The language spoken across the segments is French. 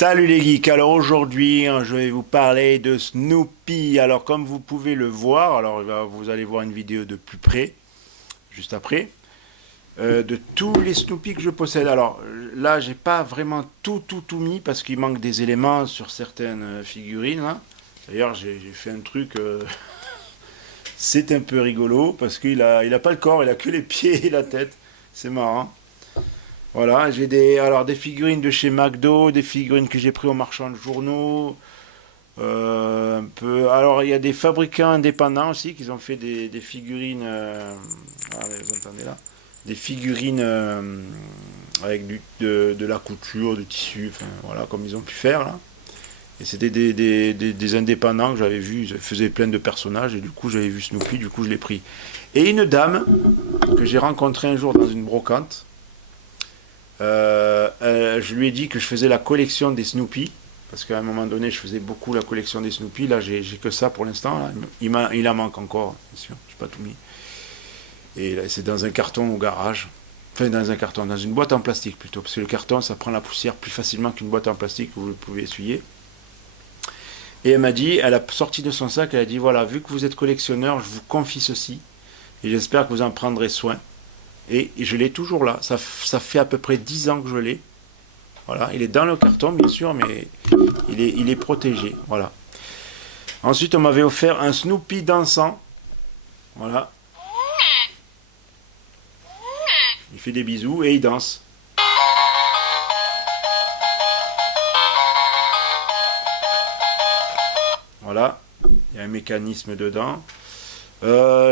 Salut les geeks, alors aujourd'hui je vais vous parler de Snoopy. Alors comme vous pouvez le voir, alors vous allez voir une vidéo de plus près, juste après, de tous les Snoopy que je possède. Alors là j'ai pas vraiment tout mis parce qu'il manque des éléments sur certaines figurines là. D'ailleurs j'ai fait un truc, c'est un peu rigolo parce qu'il a pas le corps, il a que les pieds et la tête. C'est marrant. Voilà, j'ai des figurines de chez McDo, des figurines que j'ai pris au marchand de journaux, un peu. Alors il y a des fabricants indépendants aussi qui ont fait des figurines. Vous entendez là? Des figurines avec de la couture, du tissu, enfin voilà, comme ils ont pu faire là. Et c'était des indépendants que j'avais vu, ils faisaient plein de personnages et du coup j'avais vu Snoopy, du coup je l'ai pris. Et une dame que j'ai rencontrée un jour dans une brocante. Je lui ai dit que je faisais la collection des Snoopy, parce qu'à un moment donné, je faisais beaucoup la collection des Snoopy. Là, j'ai que ça pour l'instant. Là. Il en manque encore, bien sûr. Je n'ai pas tout mis. Et là, c'est dans un carton au garage. Enfin, dans un carton, dans une boîte en plastique plutôt. Parce que le carton, ça prend la poussière plus facilement qu'une boîte en plastique où vous pouvez essuyer. Et elle m'a dit, elle a sorti de son sac, elle a dit voilà, vu que vous êtes collectionneur, je vous confie ceci. Et j'espère que vous en prendrez soin. Et je l'ai toujours là. Ça fait à peu près 10 ans que je l'ai. Voilà, il est dans le carton, bien sûr, mais il est protégé. Voilà. Ensuite, on m'avait offert un Snoopy dansant. Voilà. Il fait des bisous et il danse. Voilà. Il y a un mécanisme dedans.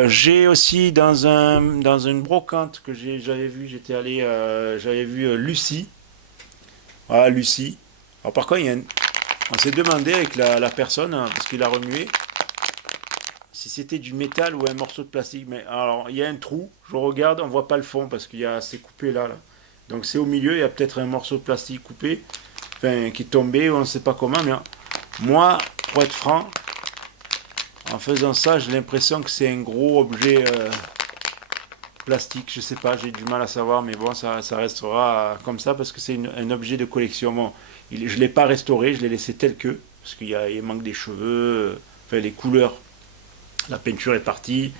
J'ai aussi dans une brocante que j'avais vu, j'avais vu Lucie. Voilà, Lucie. Alors par contre, on s'est demandé avec la personne, hein, parce qu'il a remué, si c'était du métal ou un morceau de plastique. Mais alors, il y a un trou, je regarde, on voit pas le fond parce c'est coupé là. Donc c'est au milieu, il y a peut-être un morceau de plastique coupé, enfin qui est tombé, on ne sait pas comment. Mais moi, pour être franc, en faisant ça, j'ai l'impression que c'est un gros objet plastique. Je sais pas, j'ai du mal à savoir, mais bon, ça restera comme ça parce que c'est un objet de collection. Bon, je l'ai pas restauré, je l'ai laissé tel que, parce il manque des cheveux, enfin les couleurs. La peinture est partie.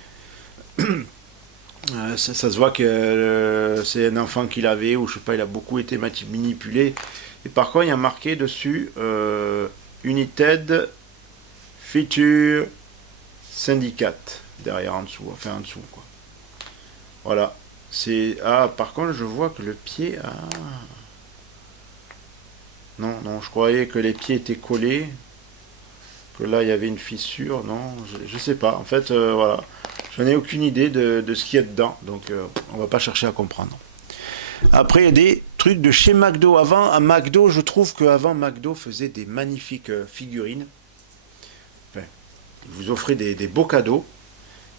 Ça se voit que c'est un enfant qu'il avait, ou je sais pas, il a beaucoup été manipulé. Et par contre, il y a marqué dessus United Feature Syndicate, derrière en dessous, enfin en dessous, quoi. Voilà. Par contre, je vois que le pied. Non, je croyais que les pieds étaient collés, que là il y avait une fissure. Non, je sais pas. En fait, voilà. Je n'ai aucune idée de ce qu'il y a dedans, donc on va pas chercher à comprendre. Après, il y a des trucs de chez McDo. À McDo, je trouve qu'avant, McDo faisait des magnifiques figurines. Enfin, ils vous offraient des beaux cadeaux.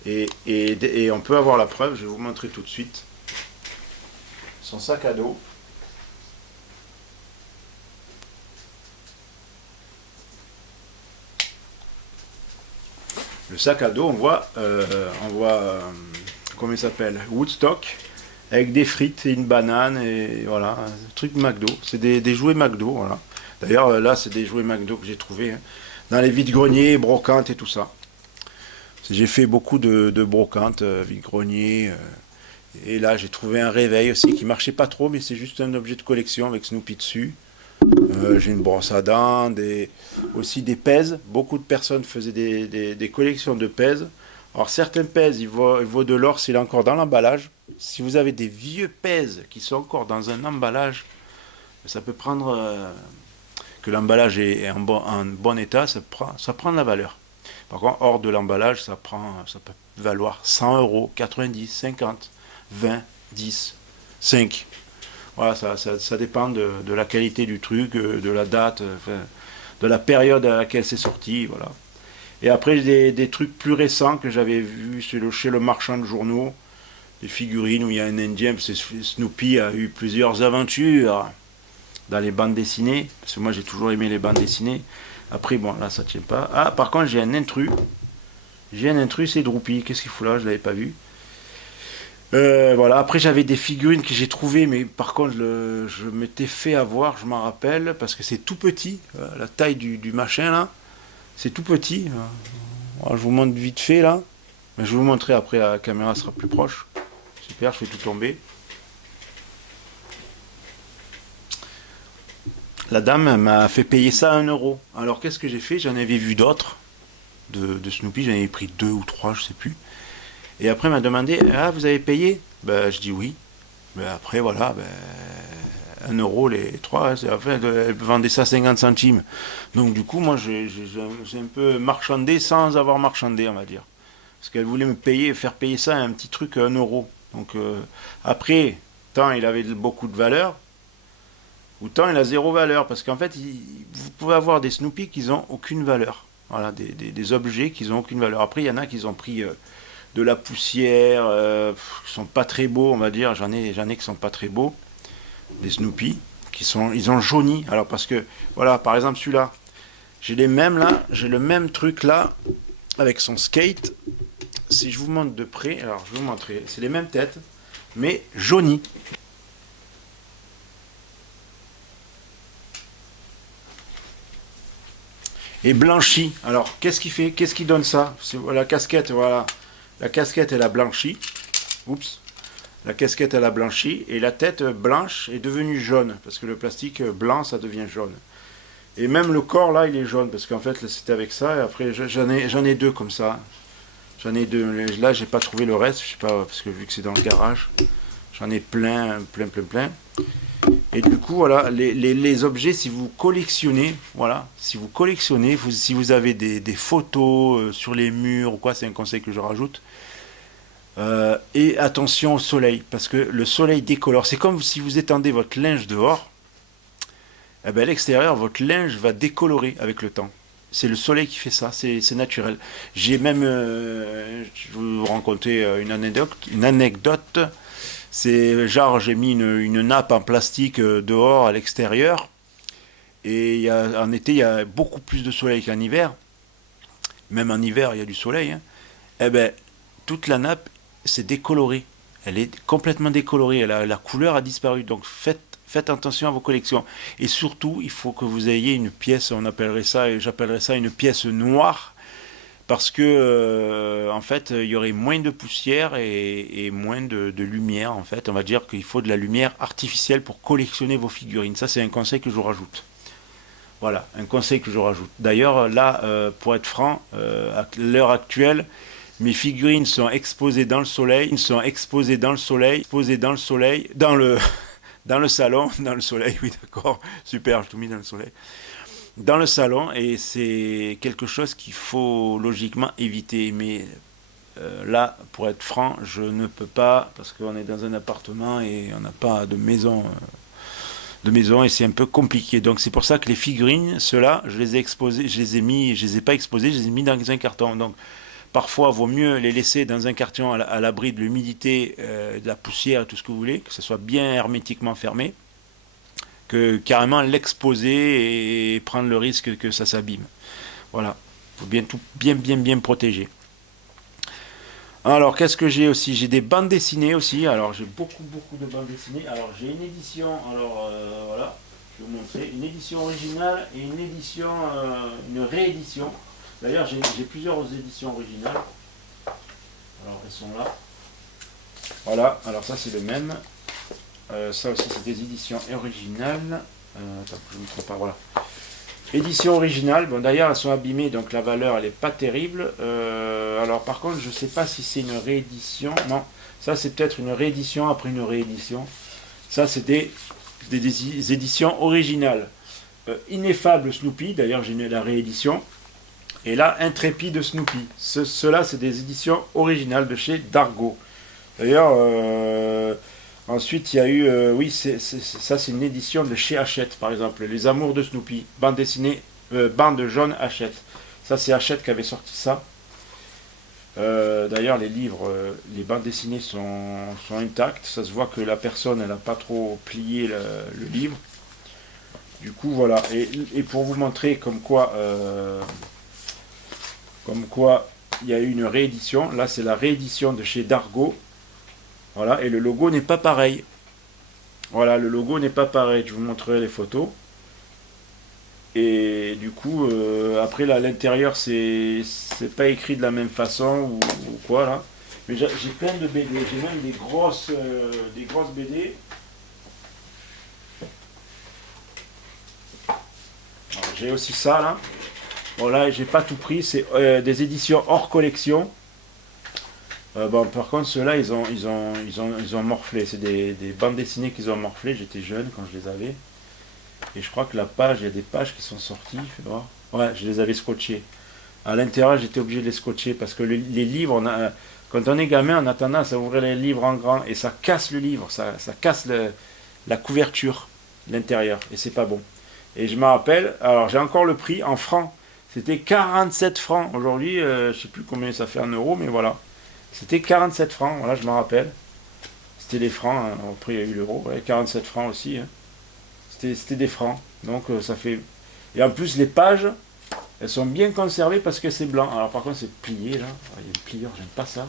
Et on peut avoir la preuve, je vais vous montrer tout de suite. Son sac à dos. Le sac à dos, comment il s'appelle, Woodstock, avec des frites et une banane, et voilà, un truc McDo. C'est des jouets McDo, voilà. D'ailleurs, là, c'est des jouets McDo que j'ai trouvés hein, dans les vides-greniers, brocantes et tout ça. J'ai fait beaucoup de brocantes, vide-greniers. Et là, j'ai trouvé un réveil aussi qui marchait pas trop, mais c'est juste un objet de collection avec Snoopy dessus. J'ai une brosse à dents, aussi des pèses. Beaucoup de personnes faisaient des collections de pèses. Alors certains pèses, il vaut de l'or s'il est encore dans l'emballage. Si vous avez des vieux pèses qui sont encore dans un emballage, ça peut prendre que l'emballage est en bon état, ça prend de la valeur. Par contre, hors de l'emballage, ça peut valoir 100 euros, 90, 50, 20, 10, 5. Voilà, ça dépend de la qualité du truc, de la date, enfin, de la période à laquelle c'est sorti. Voilà. Et après, des trucs plus récents que j'avais vus chez le marchand de journaux, des figurines où il y a un Indien, parce que Snoopy a eu plusieurs aventures dans les bandes dessinées, parce que moi j'ai toujours aimé les bandes dessinées. Après, bon, là ça tient pas. Ah, par contre, j'ai un intrus. C'est Droopy. Qu'est-ce qu'il fout là? Je l'avais pas vu. Voilà. Après, j'avais des figurines que j'ai trouvées, mais par contre, je m'étais fait avoir, je m'en rappelle, parce que c'est tout petit, la taille du machin là, c'est tout petit. Alors, je vous montre vite fait là, mais je vais vous montrer après, la caméra sera plus proche. Super, je fais tout tomber. La dame m'a fait payer ça à 1 euro. Alors, qu'est-ce que j'ai fait? J'en avais vu d'autres de Snoopy, j'en avais pris 2 ou 3, je sais plus. Et après, elle m'a demandé, ah, vous avez payé? Ben, je dis oui. Mais après, voilà, ben, 1 euro les trois, enfin, elle vendait ça 50 centimes. Donc du coup, moi, j'ai un peu marchandé sans avoir marchandé, on va dire. Parce qu'elle voulait me payer, faire payer ça à un petit truc à 1 euro. Donc après, tant il avait beaucoup de valeur, ou tant il a zéro valeur. Parce qu'en fait, vous pouvez avoir des Snoopy qui n'ont aucune valeur. Voilà, des objets qui n'ont aucune valeur. Après, il y en a qui ont pris de la poussière, qui sont pas très beaux, on va dire. J'en ai qui sont pas très beaux. Des Snoopy, ils ont jauni. Alors parce que, voilà, par exemple celui-là, j'ai les mêmes là, j'ai le même truc là, avec son skate. Si je vous montre de près, alors je vais vous montrer, c'est les mêmes têtes, mais jaunies. Et blanchies. Alors qu'est-ce qui fait, qu'est-ce qui donne ça? C'est la casquette, voilà. La casquette elle a blanchi. Oups. La casquette elle a blanchi et la tête blanche est devenue jaune parce que le plastique blanc ça devient jaune. Et même le corps là il est jaune parce qu'en fait c'était avec ça et après j'en ai deux comme ça. J'en ai deux. Là j'ai pas trouvé le reste, je sais pas parce que vu que c'est dans le garage, j'en ai plein. Et du coup voilà les objets si vous collectionnez, voilà, si vous collectionnez, si vous avez des photos sur les murs ou quoi, c'est un conseil que je rajoute. Et attention au soleil, parce que le soleil décolore. C'est comme si vous étendez votre linge dehors, eh ben à l'extérieur, votre linge va décolorer avec le temps. C'est le soleil qui fait ça, c'est naturel. J'ai même, je vais vous raconter une anecdote. C'est genre, j'ai mis une nappe en plastique dehors à l'extérieur, et en été, il y a beaucoup plus de soleil qu'en hiver. Même en hiver, il y a du soleil, hein. Eh ben, toute la nappe s'est décolorée. Elle est complètement décolorée. La couleur a disparu. Donc faites attention à vos collections. Et surtout, il faut que vous ayez une pièce, on appellerait ça, et j'appellerais ça une pièce noire, parce que en fait, il y aurait moins de poussière et moins de lumière. En fait, on va dire qu'il faut de la lumière artificielle pour collectionner vos figurines. Ça, c'est un conseil que je rajoute. Voilà, un conseil que je rajoute. D'ailleurs, là, pour être franc, à l'heure actuelle, mes figurines sont exposées dans le soleil, exposées dans le soleil, dans le salon, dans le soleil, oui d'accord, super, j'ai tout mis dans le soleil, dans le salon, et c'est quelque chose qu'il faut logiquement éviter. Mais là, pour être franc, je ne peux pas, parce qu'on est dans un appartement et on n'a pas de maison et c'est un peu compliqué. Donc c'est pour ça que les figurines, ceux-là, je les ai exposés, je les ai pas exposés, je les ai mis dans un carton. Donc parfois, vaut mieux les laisser dans un carton à l'abri de l'humidité, de la poussière, tout ce que vous voulez, que ce soit bien hermétiquement fermé, que carrément l'exposer et prendre le risque que ça s'abîme. Voilà, il faut bien tout bien protéger. Alors, qu'est-ce que j'ai aussi? J'ai des bandes dessinées aussi. Alors, j'ai beaucoup de bandes dessinées. Alors, j'ai une édition. Alors, voilà, je vais vous montrer. Une édition originale et une édition, une réédition. D'ailleurs, j'ai plusieurs éditions originales. Alors, elles sont là. Voilà, alors ça, c'est le même. Ça aussi, c'est des éditions originales. Attends, je ne me trompe pas, voilà. Édition originale, bon d'ailleurs elles sont abîmées donc la valeur elle est pas terrible. Alors par contre je sais pas si c'est une réédition, non, ça c'est peut-être une réédition après une réédition. Ça c'est des éditions originales. Ineffable Snoopy, d'ailleurs j'ai la réédition. Et là Intrépide Snoopy. Ceux-là c'est des éditions originales de chez Dargo. D'ailleurs ensuite, il y a eu, oui, ça c'est une édition de chez Hachette, par exemple, Les Amours de Snoopy, bande dessinée, bande jaune Hachette. Ça c'est Hachette qui avait sorti ça. D'ailleurs, les livres, les bandes dessinées sont intactes. Ça se voit que la personne, elle n'a pas trop plié le livre. Du coup, voilà. Et pour vous montrer comme quoi il y a eu une réédition. Là, c'est la réédition de chez Dargo. Voilà, et le logo n'est pas pareil. Voilà, le logo n'est pas pareil. Je vous montrerai les photos. Et du coup, après là, à l'intérieur, c'est pas écrit de la même façon ou quoi là. Mais j'ai plein de BD. J'ai même des grosses BD. J'ai aussi ça là. Bon là, j'ai pas tout pris. C'est des éditions hors collection. Bon, par contre, ceux-là, ils ont morflé. C'est des bandes dessinées qu'ils ont morflé. J'étais jeune quand je les avais. Et je crois que la page, il y a des pages qui sont sorties. Fais voir. Ouais, je les avais scotchés. À l'intérieur, j'étais obligé de les scotcher parce que les livres, quand on est gamin, on a tendance à ouvrir les livres en grand et ça casse le livre, ça casse la couverture, l'intérieur, et c'est pas bon. Et je me rappelle, alors j'ai encore le prix en francs. C'était 47 francs. Aujourd'hui, je sais plus combien ça fait en euros, mais voilà. C'était 47 francs, voilà, je me rappelle. C'était les francs, hein. Après il y a eu l'euro, ouais, 47 francs aussi. Hein. C'était des francs, donc ça fait... Et en plus les pages, elles sont bien conservées parce que c'est blanc. Alors par contre c'est plié là, il y a un plieur, j'aime pas ça.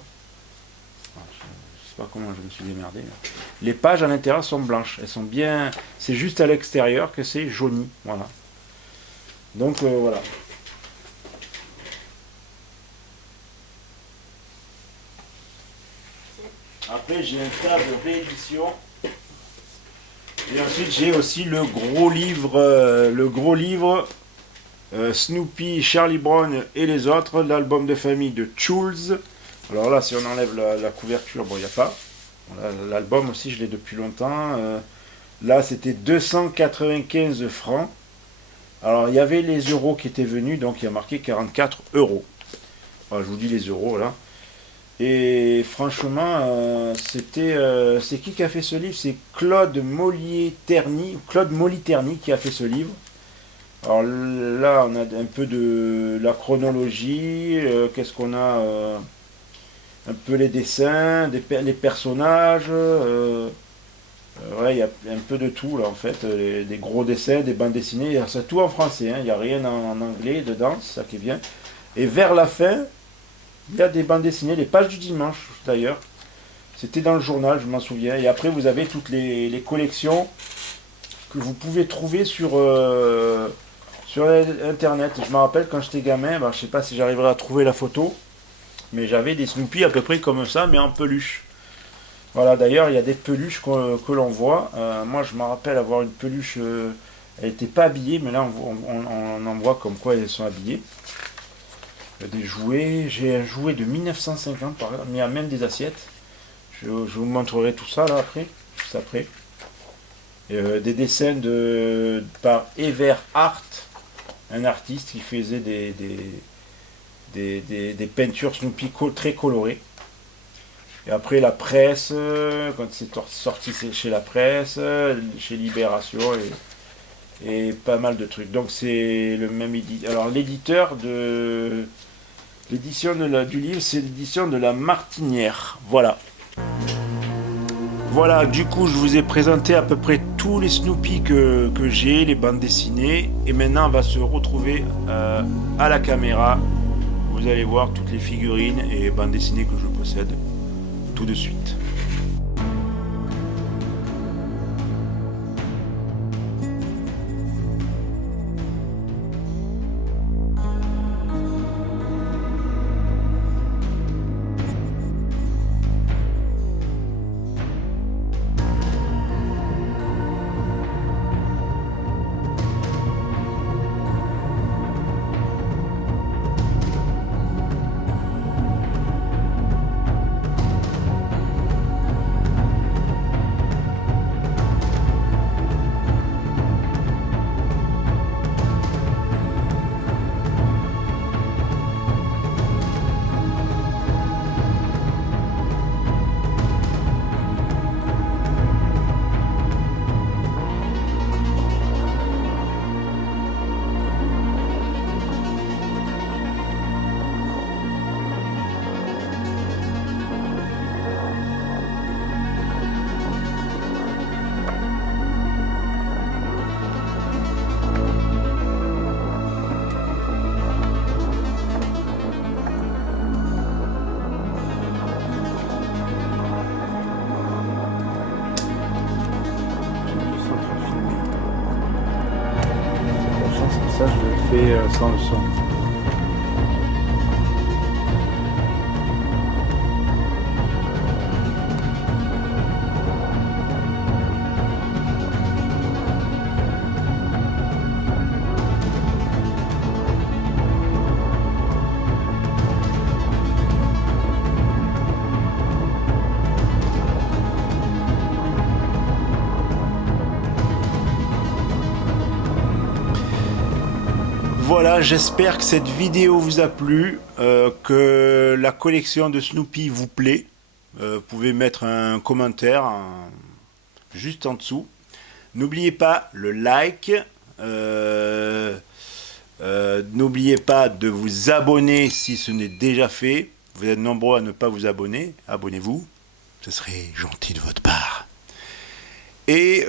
Je sais pas comment je me suis démerdé. Là. Les pages à l'intérieur sont blanches, elles sont bien... C'est juste à l'extérieur que c'est jauni, voilà. Donc voilà. Après j'ai un tas de rééditions. Et ensuite j'ai aussi le gros livre Snoopy, Charlie Brown et les autres, l'album de famille de Schulz. Alors là, si on enlève la couverture, bon, il n'y a pas. L'album aussi, je l'ai depuis longtemps. Là, c'était 295 francs. Alors, il y avait les euros qui étaient venus, donc il y a marqué 44 euros. Voilà, je vous dis les euros là. Et franchement, c'est qui a fait ce livre? C'est Claude Mollier-Terny qui a fait ce livre. Alors là, on a un peu de la chronologie, qu'est-ce qu'on a un peu les dessins, les personnages, ouais, il y a un peu de tout là en fait, des gros dessins, des bandes dessinées, c'est tout en français, hein, il n'y a rien en anglais dedans, c'est ça qui est bien. Et vers la fin, il y a des bandes dessinées, les pages du dimanche d'ailleurs. C'était dans le journal, je m'en souviens. Et après, vous avez toutes les collections que vous pouvez trouver sur Internet. Je me rappelle quand j'étais gamin, ben, je ne sais pas si j'arriverai à trouver la photo, mais j'avais des Snoopy à peu près comme ça, mais en peluche. Voilà, d'ailleurs, il y a des peluches que l'on voit. Moi, je me rappelle avoir une peluche, elle n'était pas habillée, mais là, on en voit comme quoi elles sont habillées. Des jouets, j'ai un jouet de 1950 par exemple, mais il y a même des assiettes. Je vous montrerai tout ça là après, juste après. Des dessins par Ever Art, un artiste qui faisait des peintures Snoopy très colorées. Et après la presse, quand c'est sorti chez la presse, chez Libération et pas mal de trucs. Donc c'est le même éditeur. Alors l'éditeur de... L'édition du livre, c'est l'édition de La Martinière. Voilà. Voilà, du coup, je vous ai présenté à peu près tous les Snoopy que j'ai, les bandes dessinées. Et maintenant, on va se retrouver à la caméra. Vous allez voir toutes les figurines et bandes dessinées que je possède tout de suite. sans le son. Voilà, j'espère que cette vidéo vous a plu, que la collection de Snoopy vous plaît. Vous pouvez mettre un commentaire juste en dessous. N'oubliez pas le like. N'oubliez pas de vous abonner si ce n'est déjà fait. Vous êtes nombreux à ne pas vous abonner. Abonnez-vous. Ce serait gentil de votre part. Et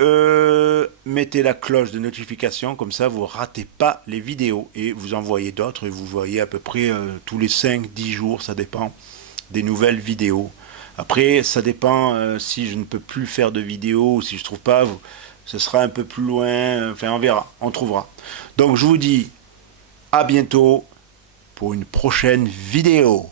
mettez la cloche de notification, comme ça vous ne ratez pas les vidéos. Et vous en voyez d'autres, et vous voyez à peu près tous les 5-10 jours, ça dépend, des nouvelles vidéos. Après, ça dépend si je ne peux plus faire de vidéos, ou si je ne trouve pas, ce sera un peu plus loin, enfin on verra, on trouvera. Donc je vous dis à bientôt pour une prochaine vidéo.